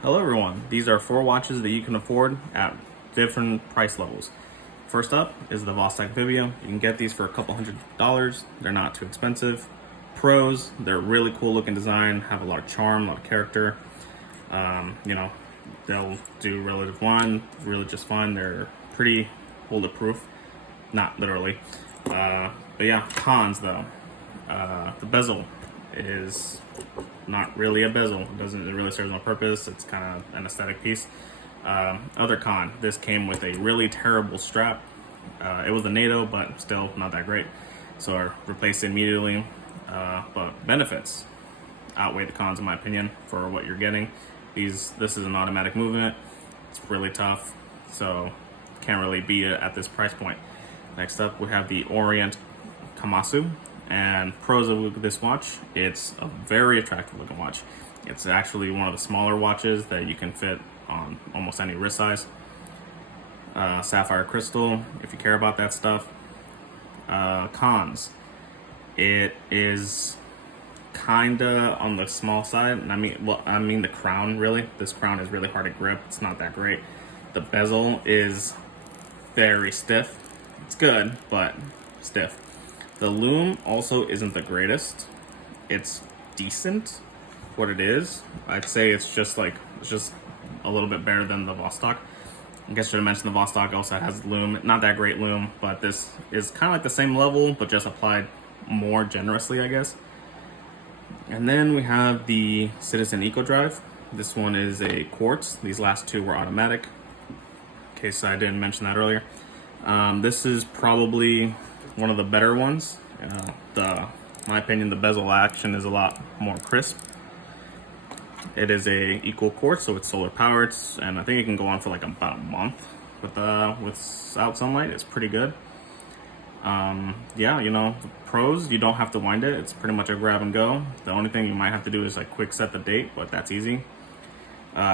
Hello everyone, these are 4 watches that you can afford at different price levels. First up is the Vostok Vivia. You can get these for a couple $100s. They're not too expensive. Pros, they're really cool looking design, have a lot of charm, a lot of character. You know, they'll do relative one really just fine. They're pretty bulletproof, not literally. But yeah, cons though. The bezel is not really a bezel. It doesn't really serve no purpose. It's kind of an aesthetic piece. Other con, this came with a really terrible strap. It was the NATO, but still not that great. So I replaced it immediately. But benefits outweigh the cons in my opinion for what you're getting. This is an automatic movement. It's really tough, so can't really beat it at this price point. Next up, we have the Orient Kamasu. And pros of this watch, it's a very attractive looking watch. It's actually one of the smaller watches that you can fit on almost any wrist size. Sapphire crystal, if you care about that stuff. Cons, it is kinda on the small side. And I mean the crown really. This crown is really hard to grip. It's not that great. The bezel is very stiff. It's good, but stiff. The lume also isn't the greatest. It's decent, what it is. I'd say it's just a little bit better than the Vostok. I guess I should have mentioned the Vostok also has lume. Not that great lume, but this is kind of like the same level, but just applied more generously, I guess. And then we have the Citizen EcoDrive. This one is a quartz. These last two were automatic, in case I didn't mention that earlier. This is probably one of the better ones. My opinion, the bezel action is a lot more crisp. It is a equal quartz, so it's solar powered, and I think it can go on for like about a month without sunlight. It's pretty good. Yeah, the pros, you don't have to wind it. It's pretty much a grab and go. The only thing you might have to do is like quick set the date, but that's easy.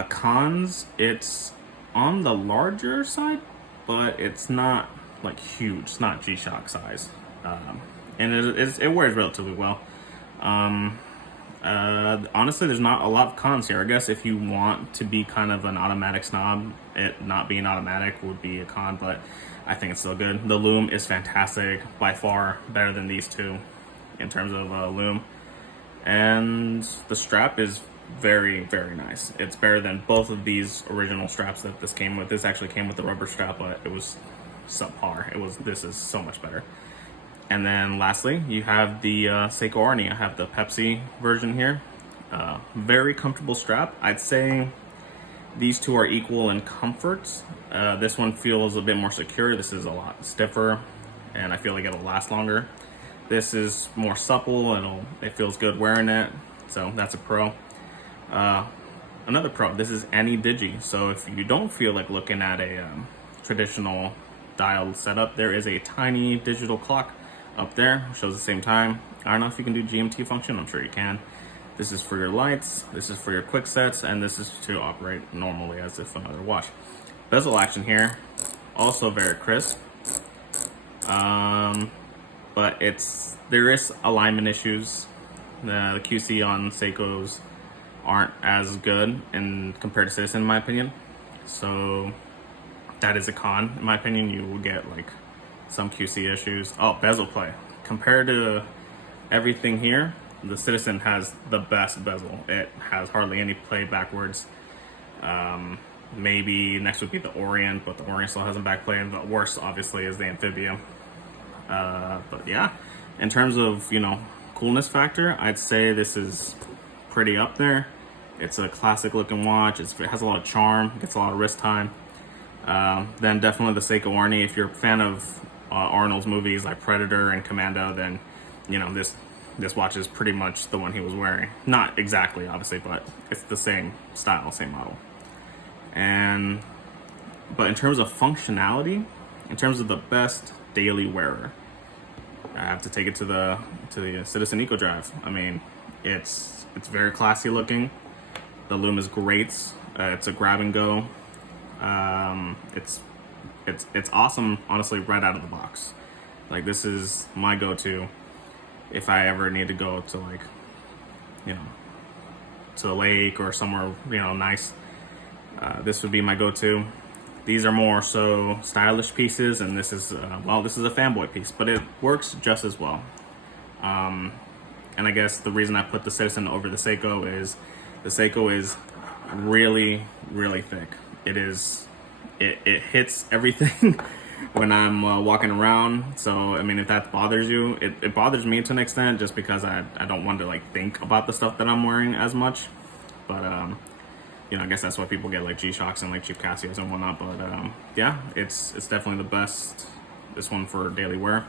Cons, it's on the larger side, but it's not like huge. It's not G-Shock size, and it wears relatively well. Honestly, there's not a lot of cons here. I guess if you want to be kind of an automatic snob, it not being automatic would be a con, but I think it's still good. The lume is fantastic, by far better than these two in terms of lume, and the strap is very, very nice. It's better than both of these original straps that this came with. This actually came with the rubber strap, but it was subpar. This is so much better. And then lastly, you have the Seiko Arni. I have the Pepsi version here. Very comfortable strap. I'd say these two are equal in comfort. This one feels a bit more secure. This is a lot stiffer, and I feel like it'll last longer. This is more supple. It feels good wearing it, so that's a pro. Another pro, this is AniDigi. So if you don't feel like looking at a traditional dial setup, there is a tiny digital clock up there, shows the same time. I don't know if you can do GMT function. I'm sure you can. This is for your lights, this is for your quick sets, and this is to operate normally as if another watch. Bezel action here, also very crisp, but there is alignment issues. The QC on Seiko's aren't as good compared to Citizen, in my opinion. So that is a con. In my opinion, you will get like some QC issues. Oh, bezel play. Compared to everything here, the Citizen has the best bezel. It has hardly any play backwards. Maybe next would be the Orient, but the Orient still hasn't back play, and the worst obviously is the Amphibia. But yeah, in terms of, coolness factor, I'd say this is pretty up there. It's a classic looking watch. It has a lot of charm, gets a lot of wrist time. Then definitely the Seiko Arni. If you're a fan of Arnold's movies like Predator and Commando, then this watch is pretty much the one he was wearing. Not exactly, obviously, but it's the same style, same model. But in terms of functionality, in terms of the best daily wearer, I have to take it to the Citizen EcoDrive. I mean, it's very classy looking. The lume is great. It's a grab and go. It's awesome, honestly, right out of the box. Like, this is my go-to if I ever need to go to to a lake or somewhere, nice. This would be my go-to. These are more so stylish pieces, and this is well, this is a fanboy piece, but it works just as well. And I guess the reason I put the Citizen over the Seiko is the Seiko is really, really thick. It hits everything when I'm walking around. So I mean, if that bothers you, it bothers me to an extent, just because I don't want to like think about the stuff that I'm wearing as much. But you know, I guess that's why people get like G-Shocks and like cheap Casios and whatnot. But yeah, it's definitely the best. This one for daily wear.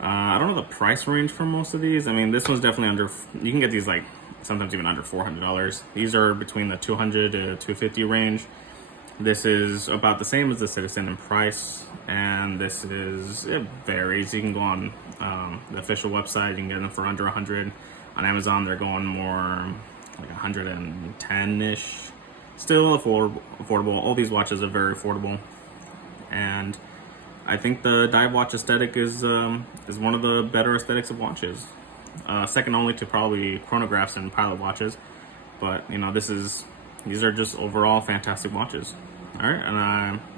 I don't know the price range for most of these. I mean, this one's definitely under. You can get these like sometimes even under $400. These are between the $200 to $250 range. This is about the same as the Citizen in price, and this is, it varies. You can go on the official website, you can get them for under 100. On Amazon, they're going more like 110-ish. Still affordable. All these watches are very affordable, and I think the dive watch aesthetic is one of the better aesthetics of watches. Second only to probably chronographs and pilot watches, but you know, these are just overall fantastic watches. All right, and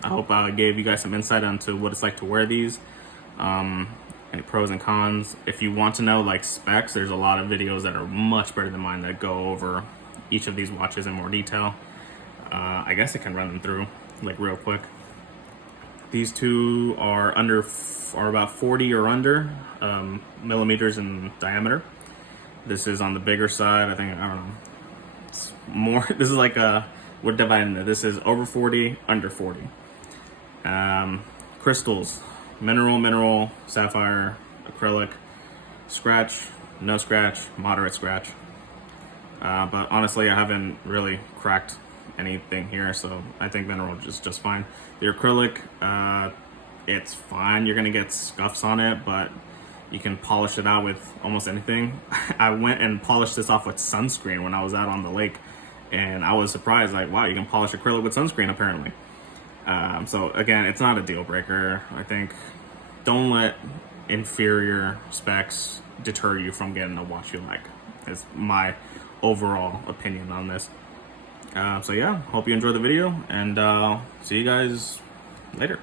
I hope I gave you guys some insight onto what it's like to wear these, any pros and cons. If you want to know like specs, there's a lot of videos that are much better than mine that go over each of these watches in more detail. I guess I can run them through like real quick. These two are about 40 or under millimeters in diameter. This is on the bigger side. I think, I don't know, it's more. This is like we're dividing it. This is over 40, under 40. Crystals, mineral, sapphire, acrylic, scratch, no scratch, moderate scratch. But honestly, I haven't really cracked anything here, so I think mineral is just fine. The acrylic, it's fine. You're gonna get scuffs on it, but you can polish it out with almost anything. I went and polished this off with sunscreen when I was out on the lake, and I was surprised, like, wow, you can polish acrylic with sunscreen apparently. So again, it's not a deal breaker. I think don't let inferior specs deter you from getting a watch you like. It's my overall opinion on this. So yeah, hope you enjoyed the video, and see you guys later.